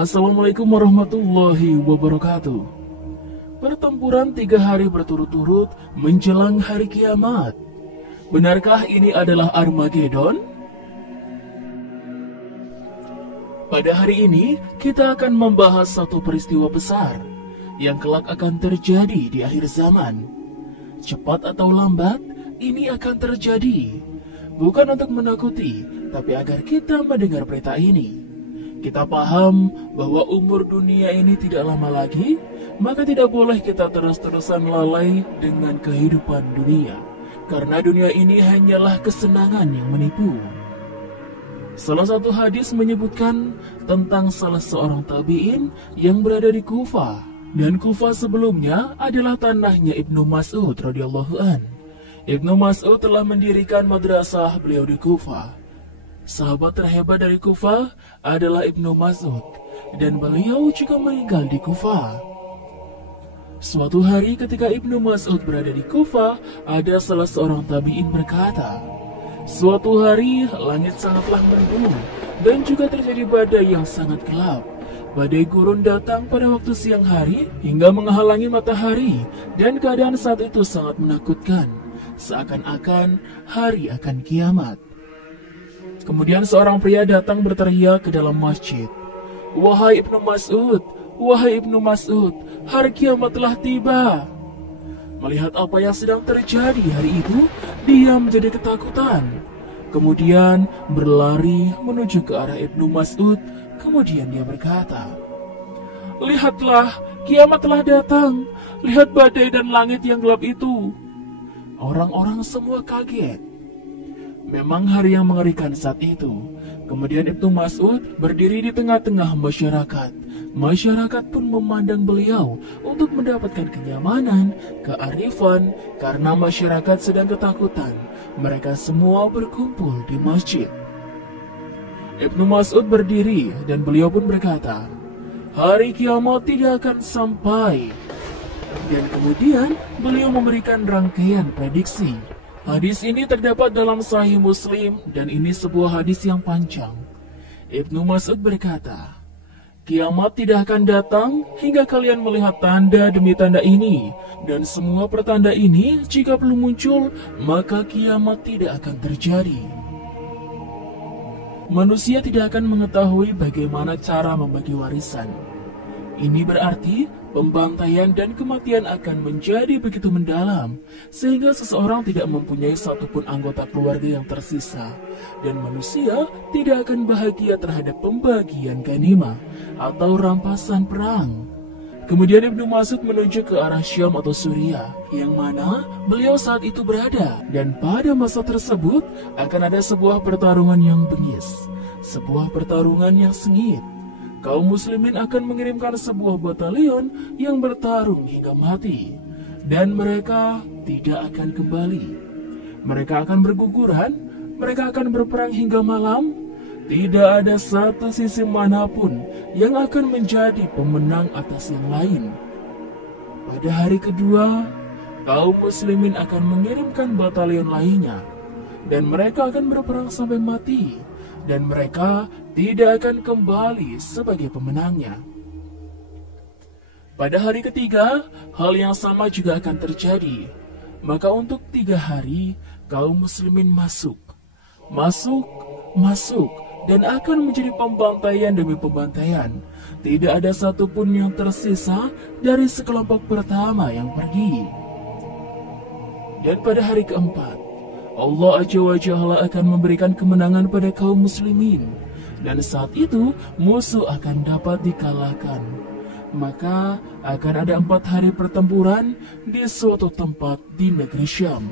Assalamualaikum warahmatullahi wabarakatuh. Pertempuran 3 hari berturut-turut menjelang hari kiamat. Benarkah ini adalah Armageddon? Pada hari ini, kita akan membahas satu peristiwa besar yang kelak akan terjadi di akhir zaman. Cepat atau lambat, ini akan terjadi. Bukan untuk menakuti, tapi agar kita mendengar berita ini. Kita paham bahwa umur dunia ini tidak lama lagi, maka tidak boleh kita terus-terusan lalai dengan kehidupan dunia. Karena dunia ini hanyalah kesenangan yang menipu. Salah satu hadis menyebutkan tentang salah seorang tabi'in yang berada di Kufah. Dan Kufah sebelumnya adalah tanahnya Ibnu Mas'ud radhiyallahu an. Ibnu Mas'ud telah mendirikan madrasah beliau di Kufah. Sahabat terhebat dari Kufah adalah Ibnu Mas'ud, dan beliau juga meninggal di Kufah. Suatu hari ketika Ibnu Mas'ud berada di Kufah, ada salah seorang tabi'in berkata, suatu hari langit sangatlah mendung dan juga terjadi badai yang sangat gelap. Badai gurun datang pada waktu siang hari hingga menghalangi matahari, dan keadaan saat itu sangat menakutkan, seakan-akan hari akan kiamat. Kemudian seorang pria datang berteriak ke dalam masjid, "Wahai Ibnu Mas'ud, wahai Ibnu Mas'ud, hari kiamat telah tiba." Melihat apa yang sedang terjadi hari itu, dia menjadi ketakutan. Kemudian berlari menuju ke arah Ibnu Mas'ud. Kemudian dia berkata, "Lihatlah, kiamat telah datang. Lihat badai dan langit yang gelap itu." Orang-orang semua kaget. Memang hari yang mengerikan saat itu. Kemudian Ibnu Mas'ud berdiri di tengah-tengah masyarakat. Masyarakat pun memandang beliau untuk mendapatkan kenyamanan, kearifan, karena masyarakat sedang ketakutan. Mereka semua berkumpul di masjid. Ibnu Mas'ud berdiri dan beliau pun berkata, "Hari kiamat tidak akan sampai." Dan kemudian beliau memberikan rangkaian prediksi. Hadis ini terdapat dalam Sahih Muslim dan ini sebuah hadis yang panjang. Ibnu Mas'ud berkata, "Kiamat tidak akan datang hingga kalian melihat tanda demi tanda ini, dan semua pertanda ini jika belum muncul, maka kiamat tidak akan terjadi." Manusia tidak akan mengetahui bagaimana cara membagi warisan. Ini berarti pembantaian dan kematian akan menjadi begitu mendalam, sehingga seseorang tidak mempunyai satupun anggota keluarga yang tersisa, dan manusia tidak akan bahagia terhadap pembagian ghanimah atau rampasan perang. Kemudian Ibnu Mas'ud menuju ke arah Syam atau Suriah, yang mana beliau saat itu berada, dan pada masa tersebut akan ada sebuah pertarungan yang bengis, sebuah pertarungan yang sengit. Kaum muslimin akan mengirimkan sebuah batalion yang bertarung hingga mati, dan mereka tidak akan kembali. Mereka akan berguguran, mereka akan berperang hingga malam. Tidak ada satu sisi manapun yang akan menjadi pemenang atas yang lain. Pada hari kedua, kaum muslimin akan mengirimkan batalion lainnya, dan mereka akan berperang sampai mati, dan mereka tidak akan kembali sebagai pemenangnya. Pada hari ketiga, hal yang sama juga akan terjadi. Maka untuk 3 hari, kaum muslimin masuk, dan akan menjadi pembantaian demi pembantaian. Tidak ada satupun yang tersisa dari sekelompok pertama yang pergi. Dan pada hari keempat, Allah Azza wa Jalla akan memberikan kemenangan pada kaum muslimin, dan saat itu musuh akan dapat dikalahkan. Maka akan ada 4 hari pertempuran di suatu tempat di negeri Syam.